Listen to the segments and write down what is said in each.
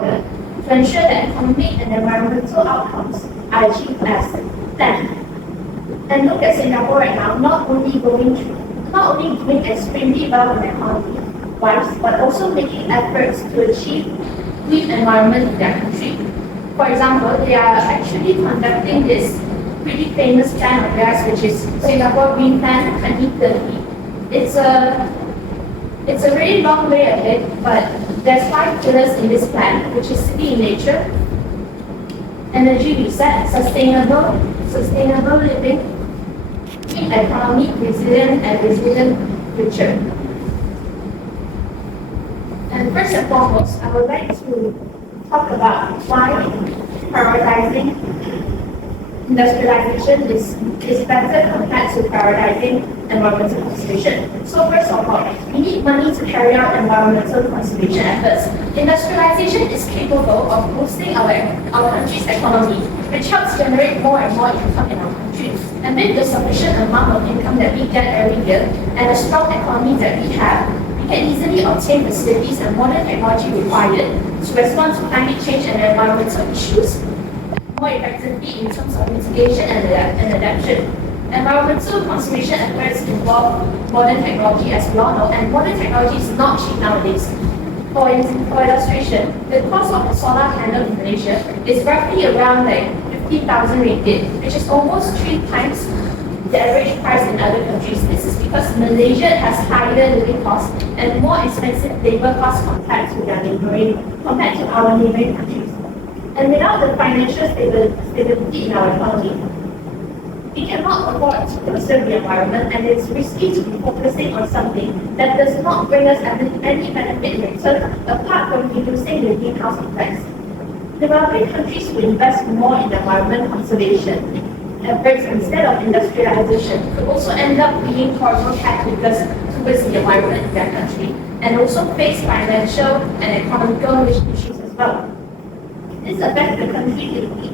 to ensure that economic and environmental outcomes are achieved as planned. And look at Singapore right now, not only doing extremely well in economy-wise, but also making efforts to achieve green environment in their country. For example, they are actually conducting this pretty famous plan of theirs, which is Singapore Green Plan 2030. It's a really long way ahead, but there's 5 pillars in this plan, which is city in nature, energy reset, sustainable living, green economy, resilient future. And first and foremost, I would like to talk about why prioritizing industrialization is better compared to prioritizing environmental conservation. So first of all, we need money to carry out environmental conservation efforts. Industrialization is capable of boosting our country's economy, which helps generate more and more income in our country. And with the sufficient amount of income that we get every year and the strong economy that we have, we can easily obtain facilities and modern technology required to respond to climate change and environmental issues more effectively in terms of mitigation and adaptation. Environmental conservation efforts involve modern technology, as we all know, and modern technology is not cheap nowadays. For illustration, the cost of a solar panel in Malaysia is roughly around 50,000 ringgit, which is almost 3 times the average price in other countries. This is because Malaysia has higher living costs and more expensive labor costs compared to our neighboring countries. And without the financial stability in our economy, we cannot afford to conserve the environment, and it's risky to be focusing on something that does not bring us any benefit in return apart from reducing the greenhouse effects. Developing countries who invest more in environment conservation efforts instead of industrialization could also end up being horrible caretakers towards the environment in their country, and also face financial and economical issues as well. This affects the country deeply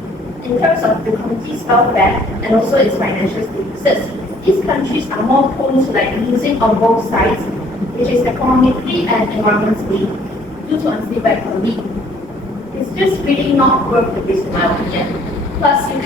in terms of the country's welfare and also its financial statuses. These countries are more prone to losing on both sides, which is economically and environmentally, due to unstable economy. It's just really not worth the risk in my opinion. Plus, I don't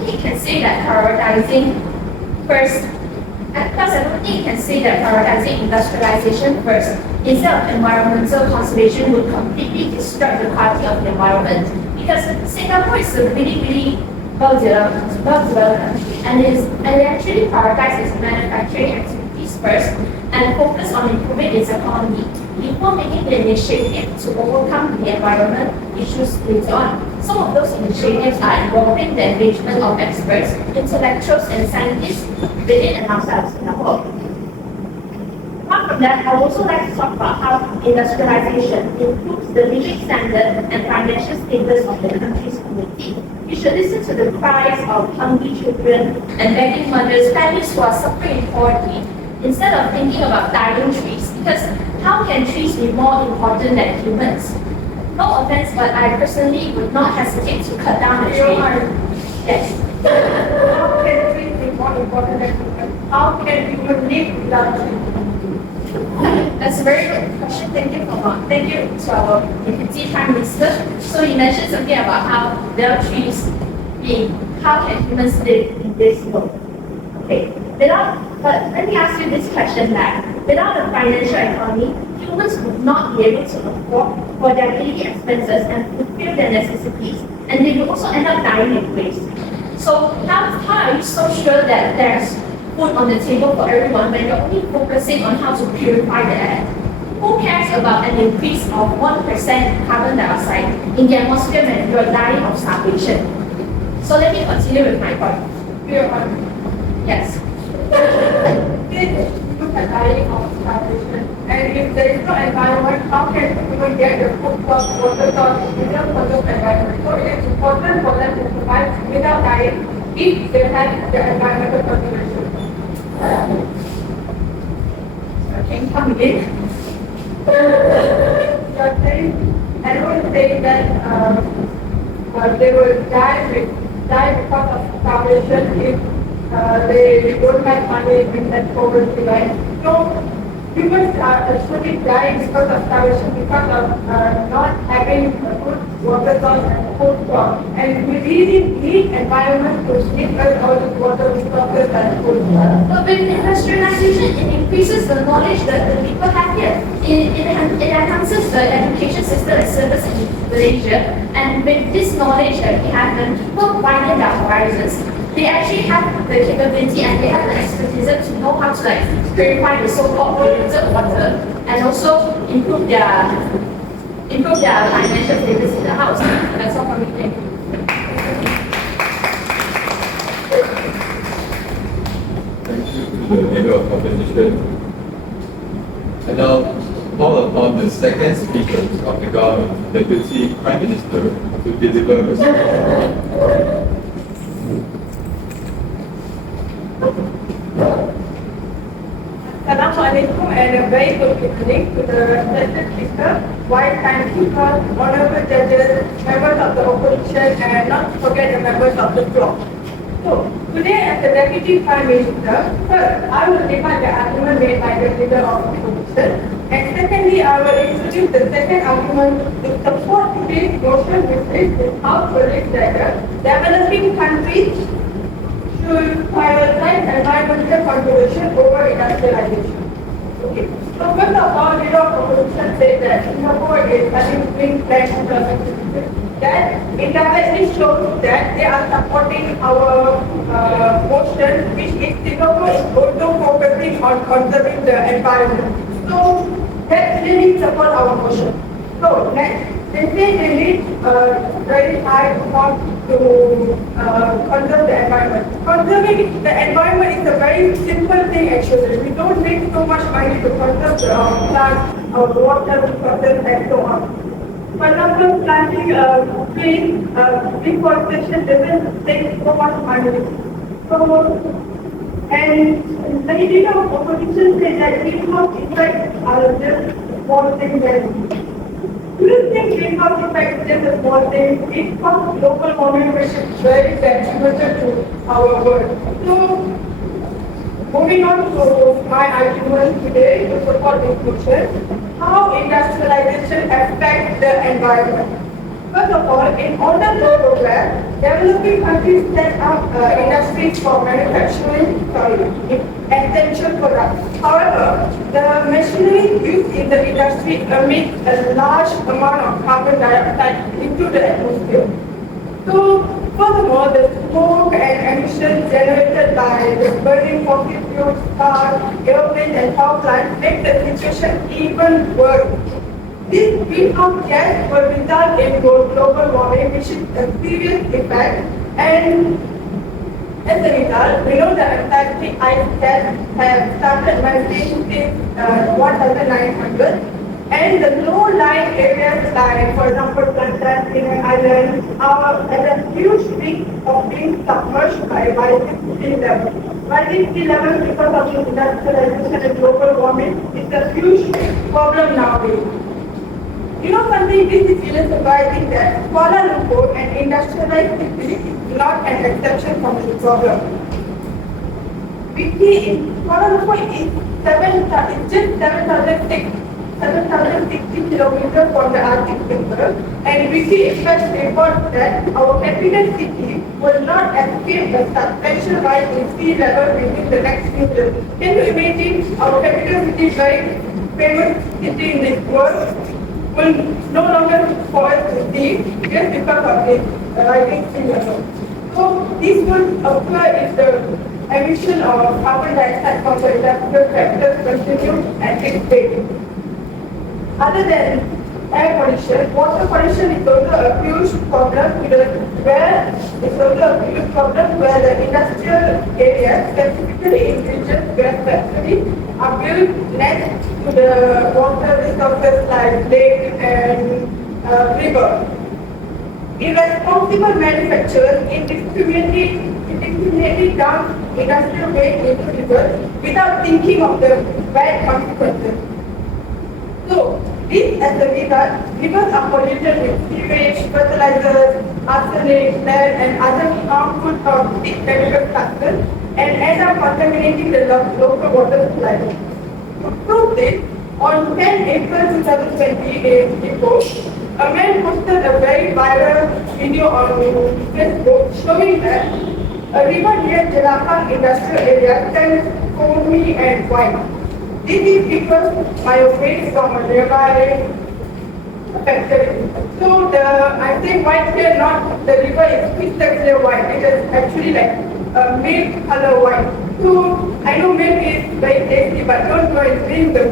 think you can say that prioritizing industrialization first instead of environmental conservation would completely disrupt the quality of the environment. Because Singapore is a really well-developed country, and it actually prioritizes its manufacturing activities first and focus on improving its economy before making the initiative to overcome the environment issues later on. Some of those initiatives are involving the engagement of experts, intellectuals, and scientists within and outside of Singapore. Apart from that, I would also like to talk about how industrialization improves the living standard and financial status of the country's community. You should listen to the cries of hungry children and begging mothers, families who are suffering in poverty, instead of thinking about dying trees, because how can trees be more important than humans? No offense, but I personally would not hesitate to cut down a tree. Yes. How can trees be more important than humans? How can people live without trees? That's a very good question. Thank you to our Deputy Prime Minister. So he mentioned something about how without trees how can humans live in this world? Okay. But let me ask you this question back. Without a financial economy, humans would not be able to afford for their daily expenses and fulfill their necessities, and they will also end up dying in waste. So how are you so sure that there's food on the table for everyone when you're only focusing on how to purify the air? Who cares about an increase of 1% carbon dioxide in the atmosphere when you're dying of starvation? So let me continue with my point. Yes. Look at dying of starvation. And if there is no environment, how can people get the food source, water source, without conserve environment? So it is important for them to survive without dying if they have the environmental conservation. Can you come again? Everyone saying that they will die because of starvation if they don't have money in that poverty line. So humans are actually dying because of starvation, because of not having food water source, and food crop. And we really need environment to give us all the water resources and food. But with industrialization, it increases the knowledge that the people have here. It enhances the education system and service in Malaysia. And with this knowledge that we have, when people widen their horizons, they actually have the capability and they have the expertise to know how to purify the so-called polluted water and also improve their financial status in the house. That's all from me. Thank you. Thank you to the leader of opposition. And now call upon the second speaker of the government, Deputy Prime Minister, to deliver a speech. Assalamualaikum and a very good evening to the respected speaker, white timekeeper, honorable judges, members of the opposition, and not to forget the members of the floor. So, today as the Deputy Prime Minister, first, I will debate the argument made by the leader of the opposition, and secondly, I will introduce the second argument to support today's motion, which is how to predict that developing countries should prioritize environmental conservation over industrialization. Okay. So first of all, leader of opposition said that Singapore is having green plan 2060. That indirectly shows that they are supporting our motion, which is Singapore is also focusing on conserving the environment. So that really support our motion. So next, they say they need very high cost to conserve the environment. Conserving the environment is a very simple thing actually. We don't need so much money to conserve the plants, water resources and so on. For example, planting trees, deforestation doesn't take so much money. So, and the leader of opposition said that greenhouse effects are just small things that do you think greenhouse effect is just a small thing? It comes global warming, which is very detrimental to our world. So, moving on to my argument today to support this motion, how industrialization affects the environment. First of all, in order to progress, developing countries set up industries for manufacturing essential products. However, the machinery used in the industry emits a large amount of carbon dioxide into the atmosphere. So, furthermore, the smoke and emissions generated by the burning fossil fuels, cars, airplanes, and power plants make the situation even worse. This greenhouse gas will result in global warming, which is a serious effect, and as a result, we know the Antarctic ice caps have started melting since 1900, and the low-lying areas like, for example, Plantation Island are at a huge risk of being submerged by rising sea level. Rising sea level because of industrialization and global warming is a huge problem nowadays. You know something, this is really surprising that Kuala Lumpur, an industrialized city, is not an exception from this problem. We see in Kuala Lumpur is just 7,060 kilometers from the Arctic Circle, and we see such reports that our capital city will not escape a substantial rise in sea level within the next few years. Can you imagine our capital city, very famous city in this world, will no longer for us to see just because of this rising sea level. So this will occur if the emission of carbon dioxide from the industrial sector continues at its rate. Other than air pollution, water pollution is also a huge problem where the industrial areas, specifically in regions where factories are built next to the water resources like lakes and river. Irresponsible manufacturers indiscriminately dump industrial waste into rivers without thinking of the bad consequences. So, this as a result, rivers are polluted with sewage, fertilizers, arsenic, lead, and other harmful toxic chemical substances and end up contaminating the local water supply. To prove this, on 10 April 2020 in Ipoh, a man posted a very viral video on Facebook showing that a river near Jelapang industrial area turns foamy and white. This is because biowaste from a nearby factory. So I say white here, not the river is crystal clear white. It is actually like milk color white. So I know milk is very tasty, but don't go and drink the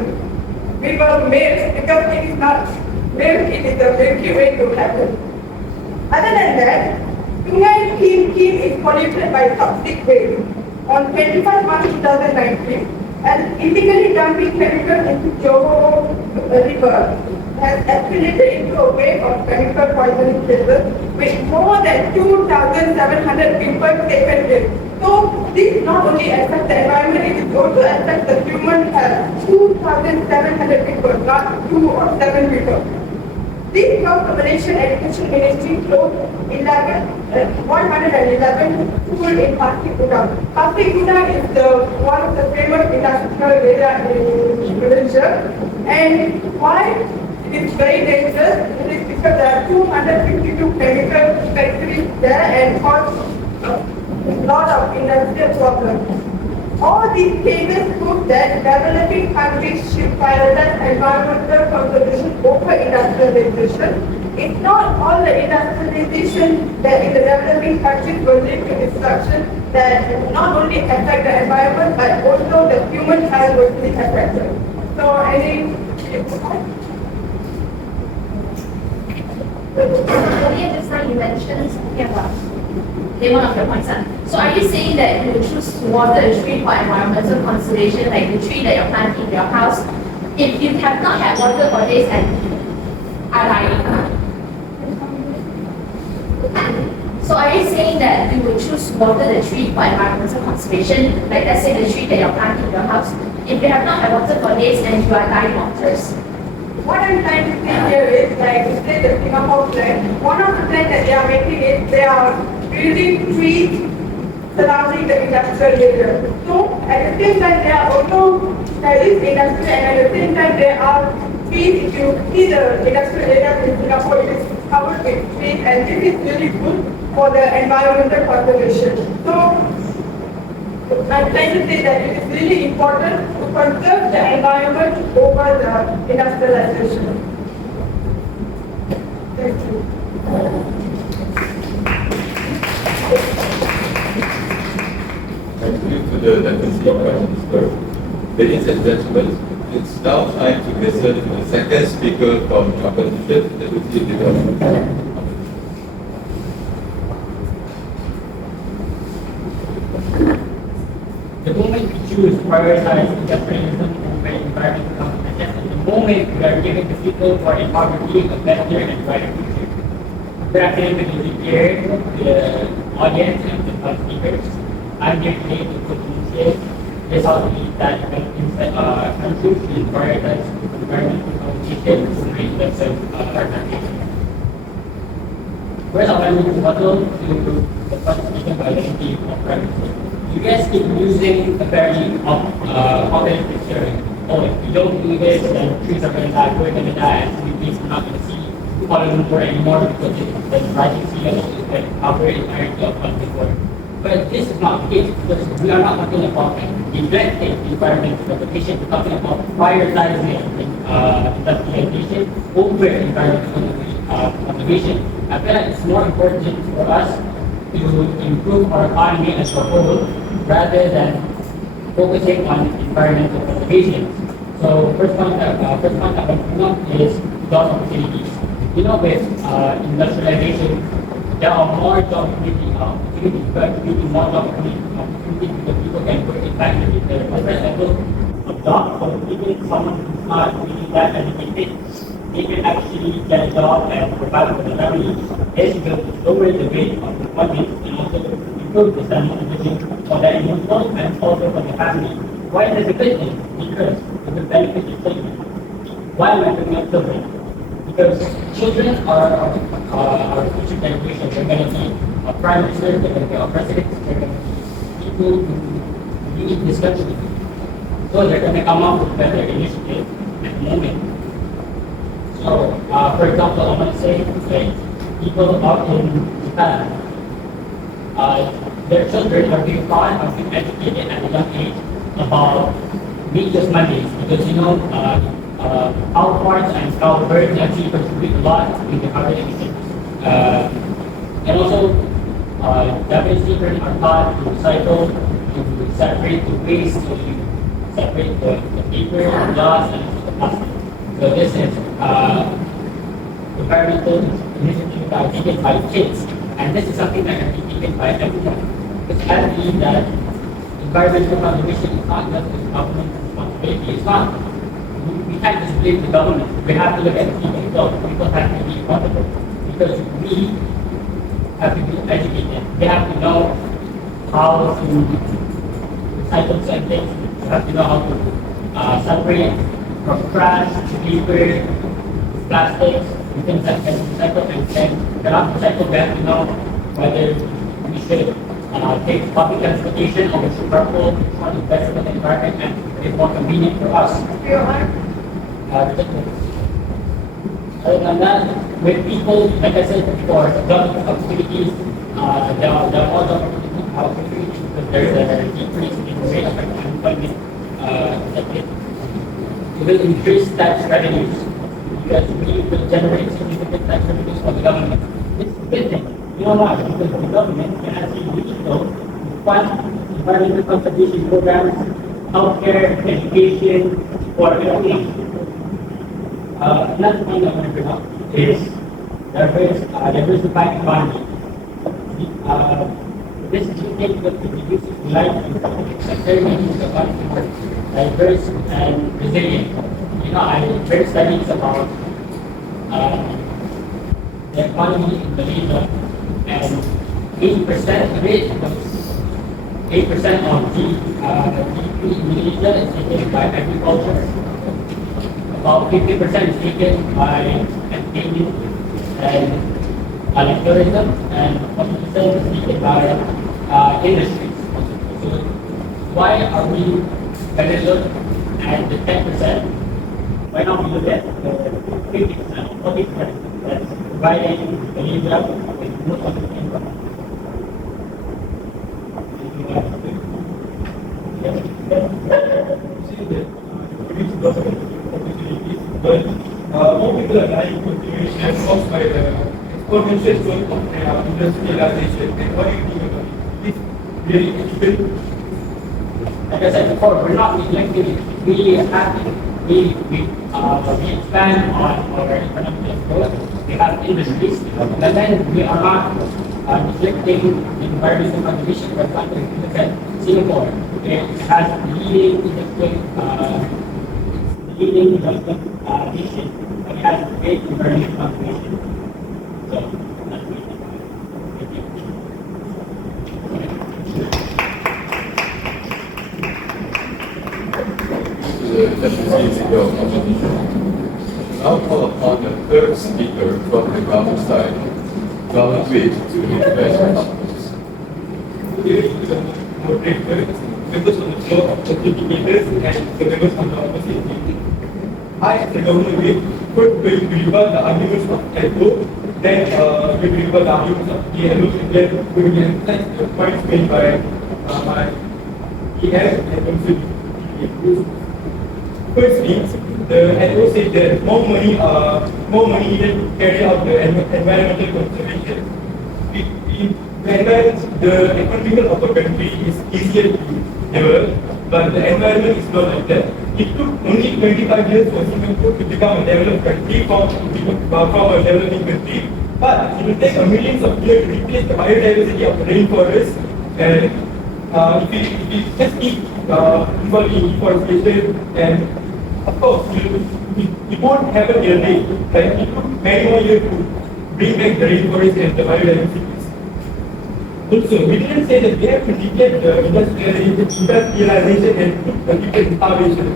river milk because it is not milk, it is the Milky Way to happen. Other than that, Sungai Kim is polluted by toxic waste. On 25 March 2019, and illegally dumping chemicals into Johor River has escalated into a wave of chemical poisoning cases with more than 2,700 people taken ill. So this not only affects the environment, it also affects the human health. 2,700 people, not 2 or 7 people. This from the Malaysian Education Ministry closed 111 schools in Pasir Gudang. Pasir Gudang is one of the famous industrial areas in Malaysia. And why it is very dangerous? It is because there are 252 chemical factories there and cause a lot of industrial problems. All these cases prove that developing countries should prioritize environmental conservation over industrialization. It's not all the industrialization that in the developing countries will lead to destruction that not only affect the environment but also the human health will be affected. So earlier just now you mentioned something about one of your points. So are you saying that you would choose to water a tree for environmental conservation, like the tree that you're planting in your house, if you have not had water for days and are dying? So are you saying that you would choose to water the tree for environmental conservation, like let's say the tree that you're planting in your house, if you have not had water for days and you are dying of thirst? what I'm trying to say here is, like, say the Singapore plan, one of the plans that they are making is they are building trees surrounding the industrial area. So at the same time there is industry, and at the same time there are trees. If you see the industrial areas in Singapore, it is covered with trees, and this is really good for the environmental conservation. So I'm trying to say that it is really important to conserve the environment over the industrialization. Thank you. Thank you to the Deputy Prime Minister. Ladies and gentlemen, it's now time to listen to the second speaker from the opposition, Deputy Leader. The moment we choose to prioritize industrialism over environmental conservation, and the moment we are giving the people who are in poverty a better and brighter future. Good afternoon to the audience and the speakers. I'm here today to potentiate this outreach that countries should prioritize environmental conservation and the our country. First, I want to rebuttal to the first speaker by Deputy Prime Minister. You guys keep using a very popular picture. Oh, if you don't do this, then trees are going to die, we're going to die, and we're not going to see Kuala Lumpur anymore because the rising sea level is going to cover the entirety of Kuala Lumpur. But this is not the case because we are not talking about neglecting environmental conservation, we're talking about prioritizing industrialization over environmental conservation. I feel like it's more important for us to improve our economy as a whole rather than focusing on environmental conservation. So first point I want to bring up is job opportunities. You know, with industrialization, there are more job opportunities, but creating more job opportunities because people can work in factories. The first level of job, so even someone who's not really that educated, they can actually get a job and provide for the family. This will lower the rate of employment and also improve the standard of living for the individual and also for the family. Why is this a good thing? Because it will benefit the children. Why am I bringing up children? Because children are our future generation. They're going to be our prime ministers, they're going to be our presidents, they're going to be people who lead this country. So they're going to come up with better initiatives at the moment. So, for example, I want to say, okay, people out in Japan, their children are being taught or being educated at a young age about meatless Mondays because cow parts and cow birds actually contribute a lot in the carbon emissions. And also, Japanese children are taught to recycle, to separate the waste, to separate the paper, the glass, and the plastic. So this is environmental initiative that are taken by kids, and this is something that can be taken by everyone. Because I believe that environmental conservation is not just the government's responsibility. It's not. We can't just blame the government. We have to look at the people itself. People have to be accountable because we have to be educated. They have to know how to recycle certain things. They have to know how to separate from trash, paper, plastics, and things that can be recycled. And then cannot recycle. We have to know whether we should take public transportation or we should carpool, which one is better for the environment and is more convenient for us. Other than that, with people, like I said before, job opportunities, there are more job opportunities because there's a decrease in the rate of unemployment. It will increase tax revenues because we will generate significant tax revenues for the government. This is a good thing. You know why? Because the government can actually use those to fund environmental conservation programs, healthcare, education, for everything. Another point I want to bring up is diversified economy. This is unique that reduces the life of the sector making the economy more diverse and resilient. I read studies about the economy in Malaysia, and 80% of it was 8% of GDP in Malaysia is taken by agriculture. About 50% is taken by entertainment and tourism, and 40% is taken by industries. So why are we going to look at the 10%? Why not we look at the 50% or 40% that's providing Malaysia with most of the income? But more people are dying continuation caused by the exponential growth of industrialization. And what do you think about it? It's really difficult. Like I said before, we're not neglecting it. We expand on our economic growth. We have industries, and then we are not neglecting environmental conservation. For example, if you look at Singapore, it has leading development nation, but it has great environmental conservation. So that's what thank you. Now call upon the third speaker from the government side, Government Wade, to address questions. Members on the floor of certificators and the members on the opposite. I, as the government will first will deliver the arguments of ELO, then will deliver the arguments of ELO, and then we will emphasize the points made by my EF and also EF. Firstly, the ELO said that more money needed to carry out the environmental conservation. The economy of a country is easier to develop, but the environment is not like that. It took only 25 years for Singapore to become a developed country from a developing country. But it will take millions of years to replace the biodiversity of the rainforest. And if we just keep involved in deforestation, and of course, it won't happen in a day. Like, it took many more years to bring back the rainforest and the biodiversity. Also, we didn't say that we have to neglect the industrialization and the starvation.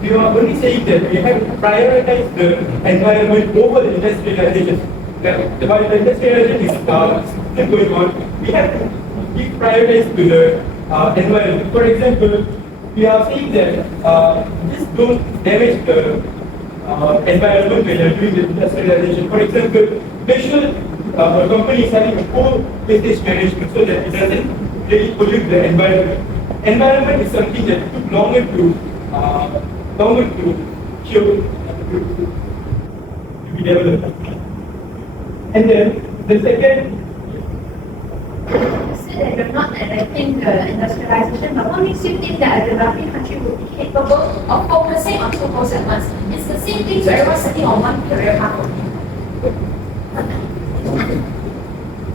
We are only saying that we have to prioritize the environment over the industrialization. While the industrialization is still going on, we have to give prioritize to the environment. For example, we are saying that just don't damage the environment when you are doing the industrialization. For example, they should a company is having a full wastage management so that it doesn't really pollute the environment. Environment is something that took longer to cure, to be developed. And then the second. You said that you're not neglecting the industrialization, but what makes you think that a developing country would be capable of focusing on two goals at once? It's the same thing to everyone sitting on one career path.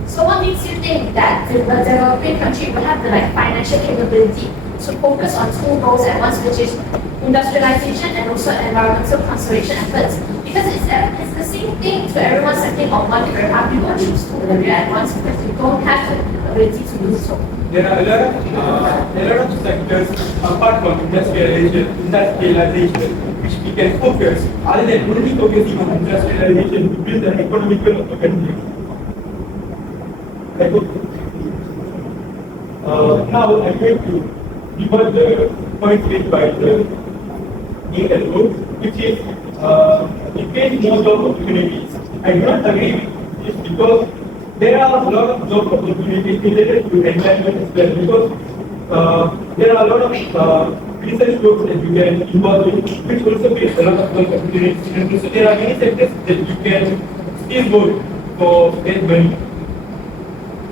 So what makes you think that the developing country will have the financial capability to focus on two goals at once, which is industrialization and also environmental conservation efforts? Because it's the same thing to everyone sitting on one career path. You don't choose two career at once because you don't have the ability to do so. There are a lot of sectors apart from industrialization, which we can focus other than only focusing on industrialization to build the economical of the country. Now I'm going to divert the point made by the ELO, which is it creates more job opportunities. I do not agree with this because there are a lot of job opportunities related to environment as well, because there are a lot of research work that you can involve in, which also creates a lot of job opportunities. And so there are many sectors that you can still go for that money.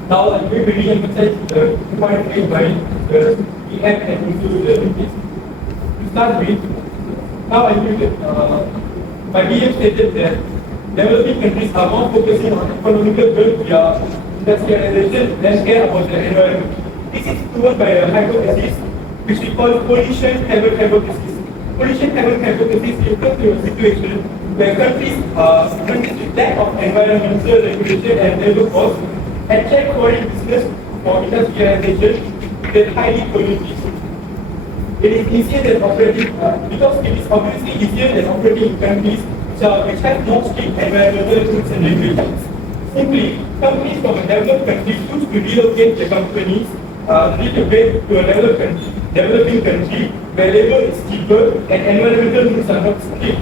Now I'm going to re-emphasize the point made by the EF and also the Newbies. To start with, now I'm going to my EF stated that developing countries are more focusing on economical growth via industrialization than care about the environment. This is proven by a hypothesis which we call pollution heaven hypothesis. Pollution heaven hypothesis refers to a situation where countries with lack of environmental regulation and labor costs attract foreign business for industrialization that highly pollutes. It is easier than operating because it is obviously easier than operating in countries which have no strict environmental rules and regulations. Simply, companies from a developed country choose to relocate their companies to a developing country where labor is cheaper and environmental rules are not strict,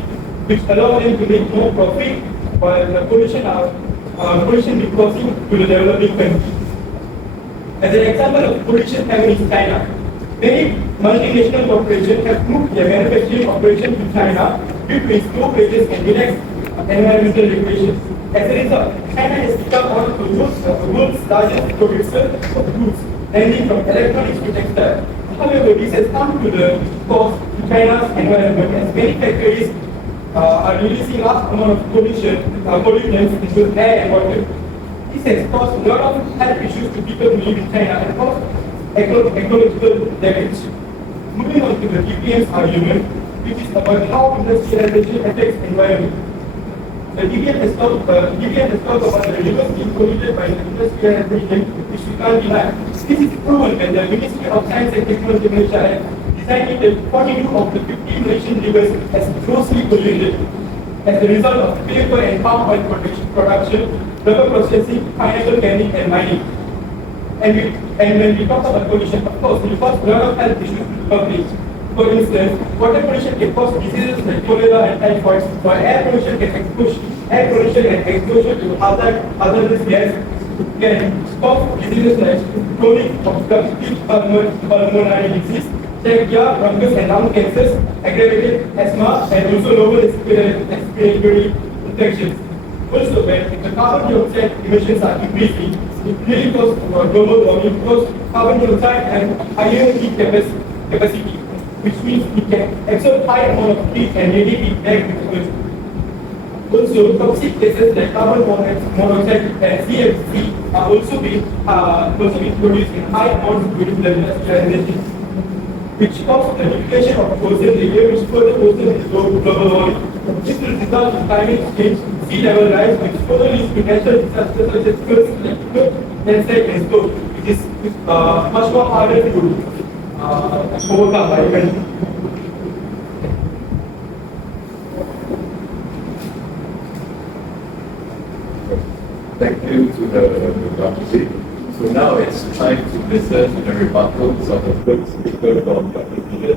which allow them to make more profit while the pollution is causing to the developing country. As an example of pollution happening in China, many multinational corporations have moved their manufacturing operations to China due to its low wages and relaxed environmental regulations. As a result, China has become one of the world's largest producers of goods, ranging from electronics to textiles. However, this has come to the cost to China's environment as many factories are releasing large amount of pollutants into air and water. This has caused a lot of health issues to people who live in China and caused ecological damage. Moving on to the DPM's argument, which is about how industrialization affects environment. The DPM has talked about the rivers being polluted by the industrialization, which we can't deny. This is proven when the Ministry of Science and Technology Malaysia has decided that 42 of the 50 Malaysian rivers as grossly polluted as a result of paper and palm oil production, rubber processing, pineapple canning, and mining. And when we talk about pollution, of course, it causes a lot of health issues to the public. For instance, water pollution can cause diseases like cholera and typhoid, while air pollution and exposure to hazardous gas can cause diseases like chronic obstructive pulmonary disease, trachea, bronchus, and lung cancers, aggravated asthma, and also lower respiratory infections. Also, when the carbon dioxide emissions are increasing, it really causes global warming because carbon dioxide has higher heat capacity, which means it can absorb high amount of heat and radiate it back to the earth. Also, toxic gases like carbon monoxide and CFC are also being produced in high amounts during the industrialization, which causes the depletion of ozone layer, which further worsens global warming. This will result in climate change, sea level rise, which further leads to natural disasters such as floods, flood, landslide, and storm, which is much more harder to overcome by humanity. Thank you to the Dr. So now it's time to listen to the rebuttals of the first speaker from Dr. Priya.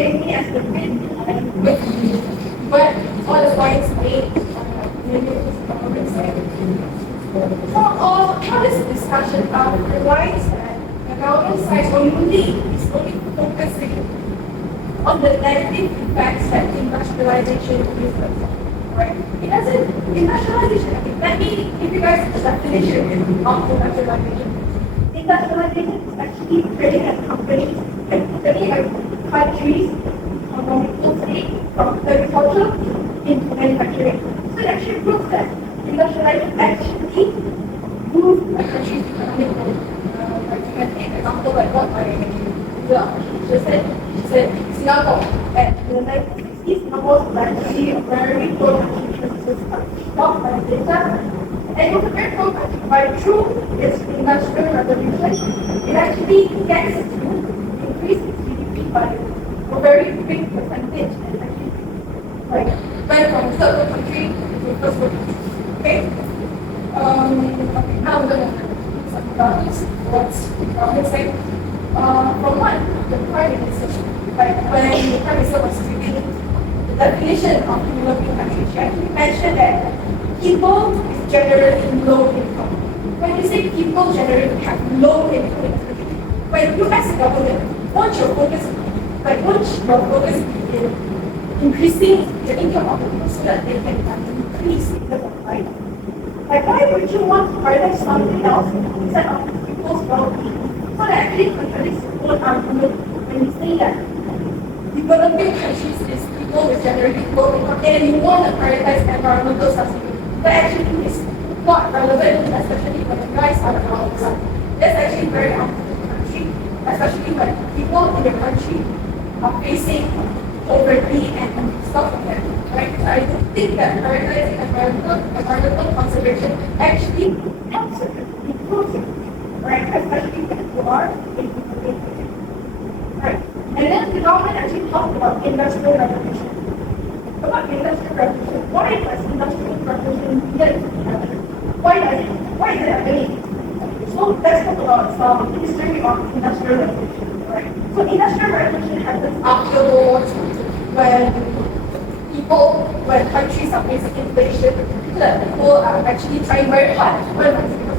take me as the win with but all the points made so all this discussion reminds that the government side is only focusing on the negative effects that industrialization uses. Right? It doesn't industrialization. Okay, let me give you guys the definition of industrialization. Industrialization is actually creating a company, creating a country's economical state from agriculture into manufacturing. So it actually proves that industrialization actually moves a country's economical. Like you can take an example like what she said Singapore at the 1960s, Singapore was actually a very poor country system, not by data. And it was a very poor country, but through its industrial revolution, it actually gets to increase its GDP by a very big percentage. And actually, like, went from third world country to first world country. Okay? Okay, now I'm going to do some values. What's government saying? From one, the Prime Minister, like when the Prime Minister was giving the definition of developing countries, she actually mentioned that people is generally low income. When you say people generally have low income, when you as a government, won't your focus in increasing the income of the people so that they can increase the income of life? Like why would you want to prioritize something else instead of people's well-being? So that actually contradicts the whole argument when you say that developing countries is people with generally low income and you want to prioritize environmental sustainability. That actually is not relevant, especially when the guys are around the sun. That's actually very harmful to the country, especially when people in the country are facing poverty and stuff like that. Right? So I don't think that prioritizing environmental conservation actually helps it, improves it. Right, especially when you are in the right. And then the government actually talked about industrial revolution. About industrial revolution, why does industrial revolution need to happen? Why is it happening? So let's talk about some history of industrial revolution. Right. So industrial revolution happens after World War II when countries are facing inflation, people are actually trying very hard to earn.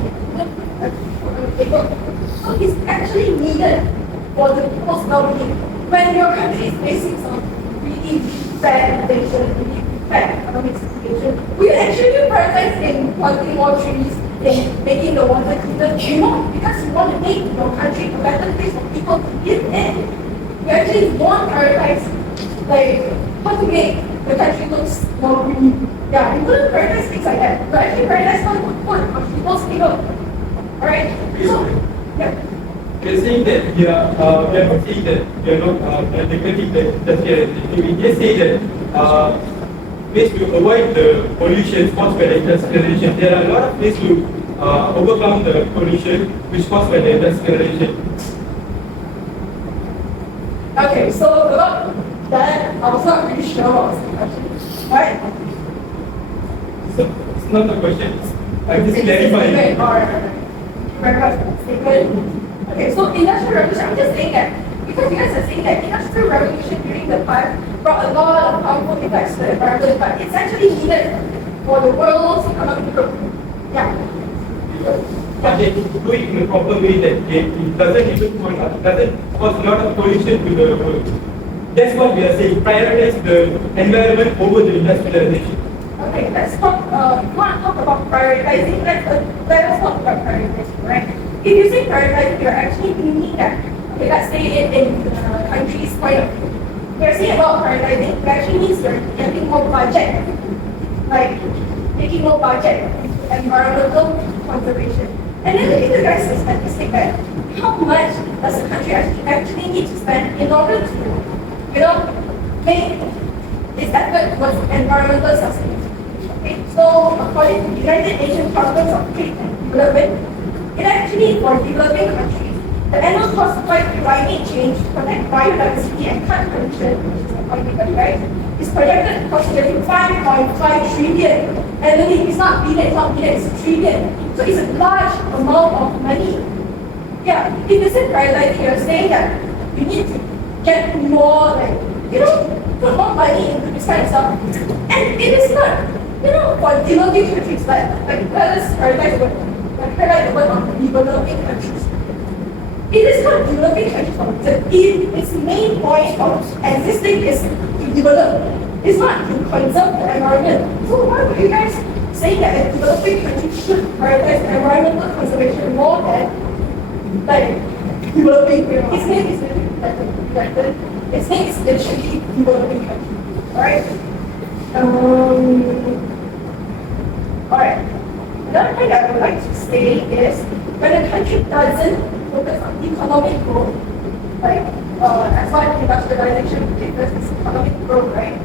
So it's actually needed for the people's well-being. When your country is facing some really bad inflation, really bad economic situation, we actually prioritize in planting more trees, in making the water cleaner, because you want to make your country a better place for people to live in. You actually want to prioritize like how to make the country looks more green. Yeah, you wouldn't prioritize things like that. You actually prioritize how to put on people's table. Alright, so, yeah. We are saying that we are not saying that we are not negative industrialization. We just say that ways to avoid the pollution caused by the industrialization. There are a lot of ways to overcome the pollution which caused by the industrialization. Okay, so about that, I was not really sure what was the question. Right? So it's not a question. I'm just clarifying. Okay, so industrial revolution, I'm just saying that because you guys are saying that industrial revolution during the past brought a lot of harmful effects to the environment, but it's actually needed for the world's economic growth. Yeah. But they do it in a proper way that it doesn't even doesn't cause a lot of pollution to the world. That's what we are saying. Prioritize the environment over the industrialization. Okay, let's talk. You want to talk about prioritizing? Let's talk about prioritizing, right? If you say prioritizing, you're actually meaning that. Okay, let's say it in the country's point of view. You're saying about prioritizing, it actually means you're getting more budget, like making more budget into environmental conservation. And then if you guys a statistic that how much does a country actually need to spend in order to, make its effort towards environmental sustainability. Okay, so according to the United Nations Conference of Trade and Development, it actually for developing countries, the annual cost of climate change, protect biodiversity and cut pollution, which is the point right, is projected to cost nearly 5.5 trillion. And it's not billion, it's not billion, it's trillion. So it's a large amount of money. Yeah, if you say prioritizing, you're saying that you need to get more like put more money into this kind of stuff. And it is not, for developing countries, let us highlight the word of developing countries. It is not developing countries. Its main point of existing is to develop. It's not to conserve the environment. So why would you guys say that a developing country should prioritize environmental conservation more than developing? Its name is literally its name is literally developing country. Alright? Alright. Another thing I would like to say is when a country doesn't focus on economic growth, as far as industrialization is economic growth, right?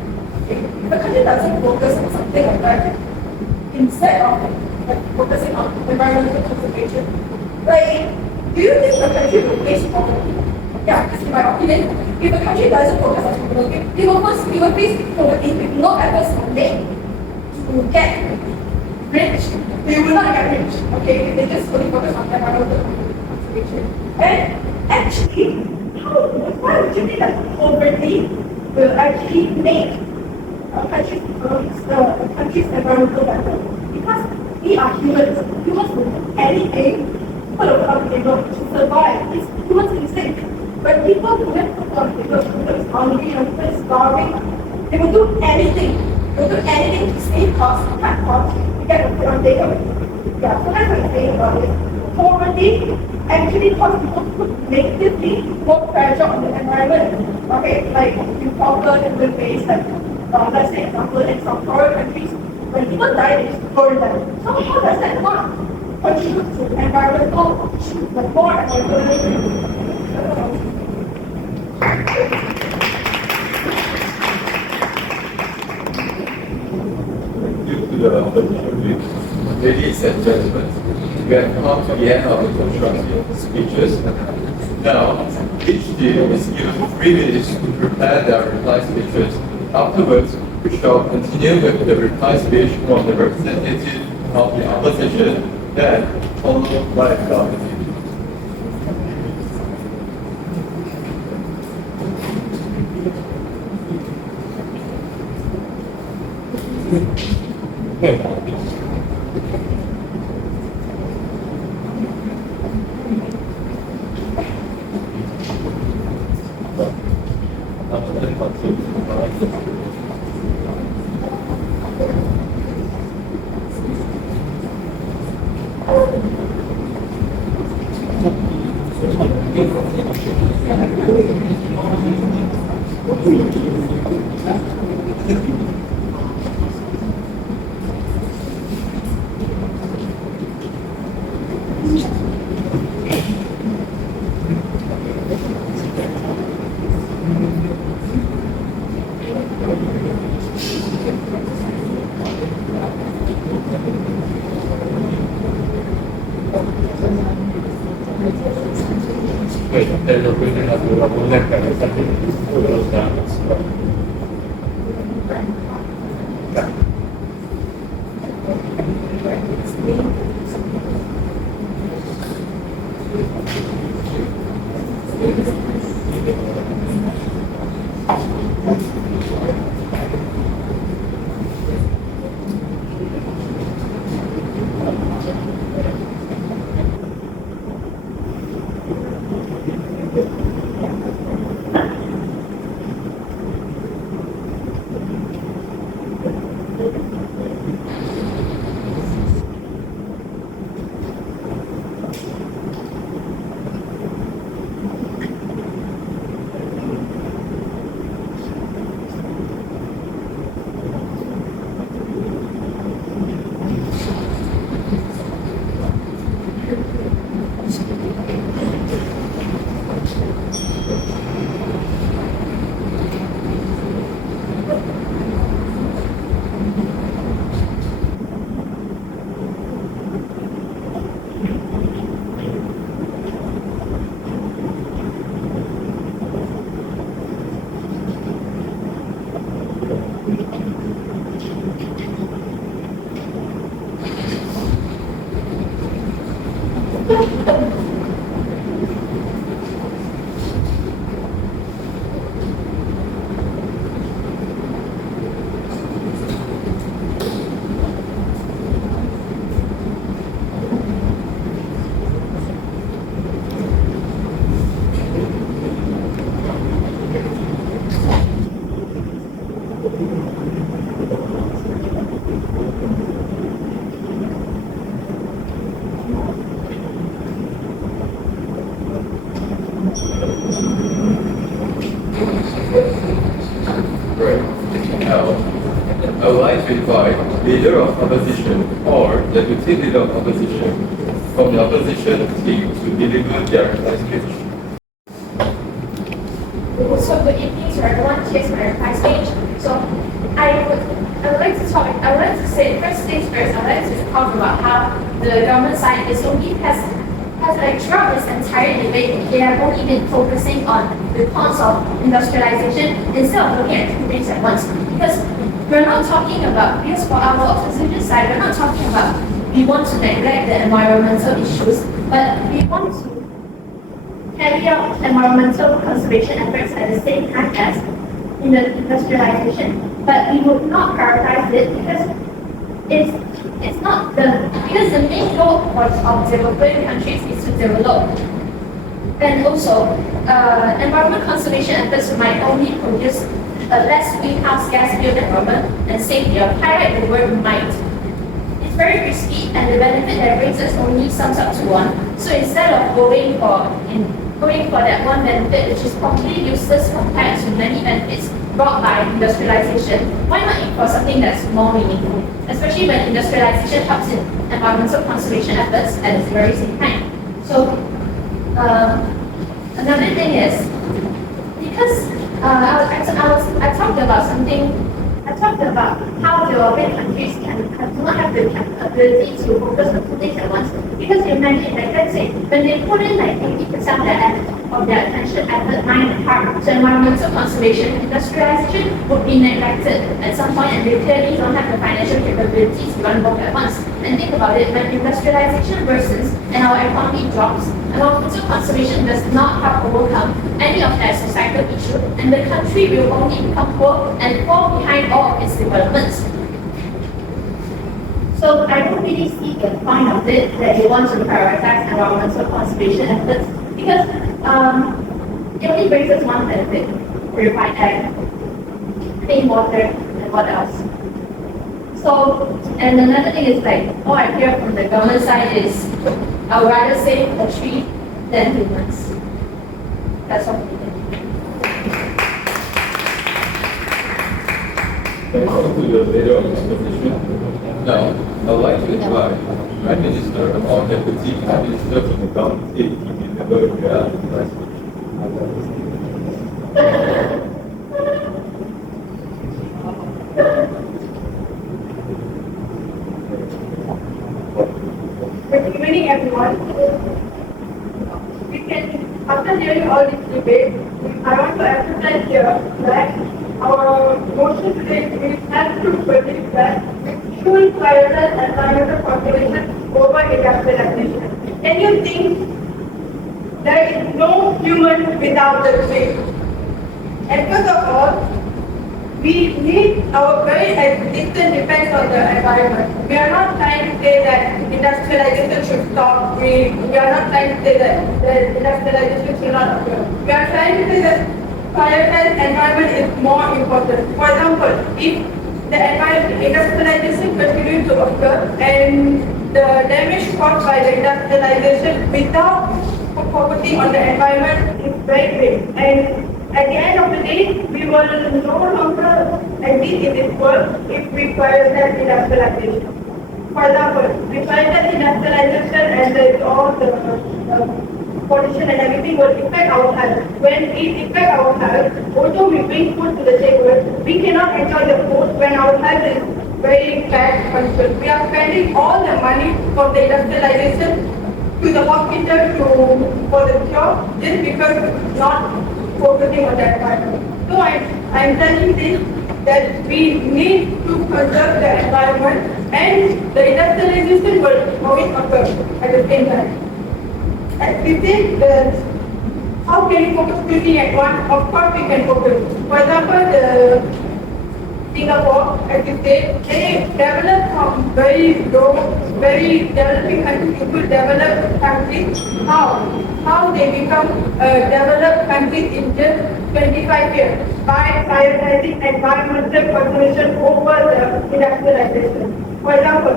If the country doesn't focus on something like that, instead of focusing on environmental conservation, do you think the country will face poverty? Yeah, because in my opinion, if the country doesn't focus on economic, it will face poverty if no efforts are made to get rich. They will not get rich, okay? If they just only focus on environmental conservation. And actually, why would you think that poverty will actually make a country's environmental better? Because we are humans. Humans will do anything to put on the table to survive. It's human instinct. When people who have put on the table, who is hungry and who is starving, they will do anything. They will do anything to save costs, to cut costs, to get the food on the table. Yeah, so that's what I'm saying about it. Poverty actually causes people to put negatively more pressure on the environment. Okay, like in Falkland and the waste, let's say example, in some foreign countries, when people die, they just burn them. So how does that not contribute to environmental issues, like more environmental issues? Due to the opportunity, ladies and gentlemen, we have come to the end of the constructive speeches. Now, each team is given 3 minutes to prepare their reply speeches. Afterwards, we shall continue with the reply speech from the representative of the opposition, then followed by the government. to invite leader of opposition or deputy leader of opposition from the opposition team to deliver their speech. So good evening to everyone. Here's my reply speech. So I would like to say first things first. I would like to talk about how the government side is only has like throughout this entire debate, they have only been focusing on the cons of industrialization instead of looking at two things at once. Because we're not talking about, because for our opposition side, we're not talking about we want to neglect the environmental issues, but we want to carry out environmental conservation efforts at the same time as in the industrialization. But we would not prioritize it because it's not because the main goal of developing countries is to develop. And also, environment conservation efforts might only produce a less greenhouse gas filled environment and safety. I highlight the word might. It's very risky and the benefit that it brings us only sums up to one. So instead of going for that one benefit which is probably useless compared to many benefits brought by industrialization, why not aim for something that's more meaningful? Especially when industrialization helps in environmental conservation efforts at the very same time. So another thing is because I talked about how developing countries do not have the ability to focus on two things at once. Because imagine, like let's say, when they put in like 80% of their attention, effort, mind, and heart to environmental conservation, industrialization would be neglected at some point, and they clearly don't have the financial capabilities to run both at once. And think about it, when industrialization worsens and our economy drops, environmental conservation does not help overcome any of that societal issue, and the country will only become poor and fall behind all of its developments. So I don't really see the point of it that you want to prioritize environmental conservation efforts because it only brings us one benefit: purified air, clean water, and what else? So, and another thing is like, all I hear from the government side is, I would rather save a tree than humans. That's all. Thank you to the leader of the opposition. Now, I'd like to invite Prime Minister or Deputy Prime Minister from the government state to deliver their speech. Good evening, everyone. After hearing all this debate, I want to emphasize here that our motion today is not to predict that we should prioritize environmental conservation over industrialization. Can you think there is no human without the tree? And first of all, we need our very existence depends on the environment. We are not trying to say that industrialization should stop. We are not trying to say that industrialization should not occur. We are trying to say that prioritized environment is more important. For example, if the industrialization continues to occur and the damage caused by the industrialization without focusing on the environment is very big. And at the end of the day, we will no longer exist in this world if we prioritize industrialization. For example, we prioritize industrialization and all the pollution and everything will affect our health. When it affects our health, although we bring food to the table, we cannot enjoy the food when our health is very bad condition. We are spending all the money from the industrialization to the hospital for the cure just because it's not focusing on the environment. So I'm telling this that we need to conserve the environment and the industrialization will always occur at the same time. And we think that how can we focus quickly at one? Of course we can focus. For example, the Singapore, as you say, they developed from very low, very developing countries into developed countries. How they become developed countries in just 25 years by prioritizing environmental conservation over the industrialization. For example,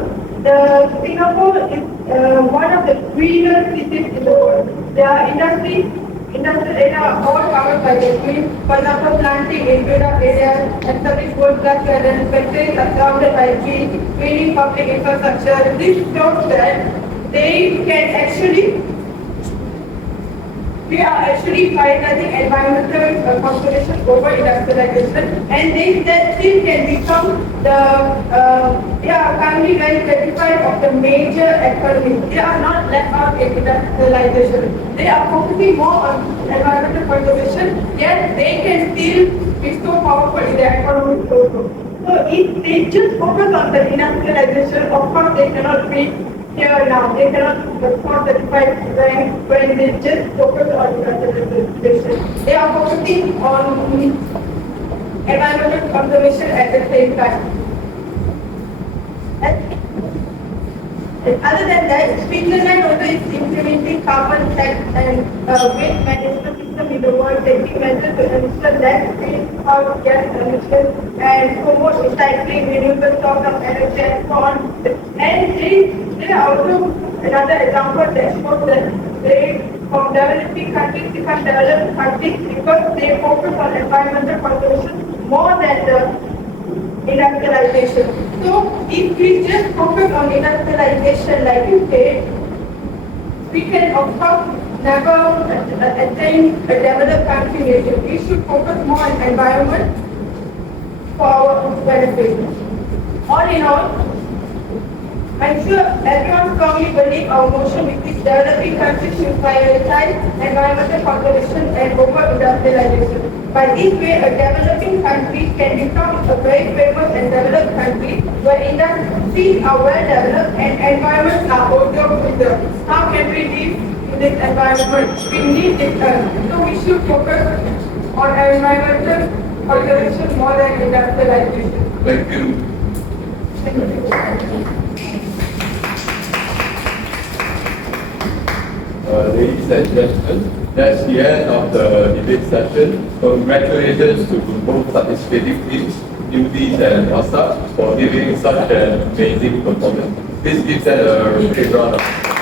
Singapore is one of the greenest cities in the world. Their industries industrial area are all covered by the green. For example, planting in rural areas, establish world class gardens, factories are surrounded by trees, greening public infrastructure. This shows that they can actually, we are actually prioritizing environmental conservation over industrialization, and they that still can become they are currently very certified of the major economies. They are not left out in industrialization. They are focusing more on environmental conservation, yet they can still be so powerful in the economy also. So if they just focus on the industrialization, of course they cannot be here now. They cannot perform the certified rank when they just focus on industrialization. They are focusing on environmental conservation at the same time. Other than that, Switzerland also is implementing carbon tax and waste management system in the world, taking measures to ensure that greenhouse gas emissions and promote recycling, renewable source of energy and so on. And there are also another example that shows that they from developing countries become developed countries because they focus on environmental conservation more than the industrialization. So if we just focus on industrialization like you said, we can of course never attain a developed country nation. We should focus more on environment for our own benefit. All in all, I'm sure everyone strongly believes our motion with this developing countries should prioritize environmental conservation and over-industrialization. By this way, a developing country can become a very famous and developed country where industries are well developed and environments are also preserved. How can we live in this environment? We need this earth. So we should focus on environmental conservation more than industrialization. Thank you. Thank you. Ladies and gentlemen, that's the end of the debate session. Congratulations to both participating teams, Newbies and Wassup, for giving such an amazing performance. Please give them a big round of applause.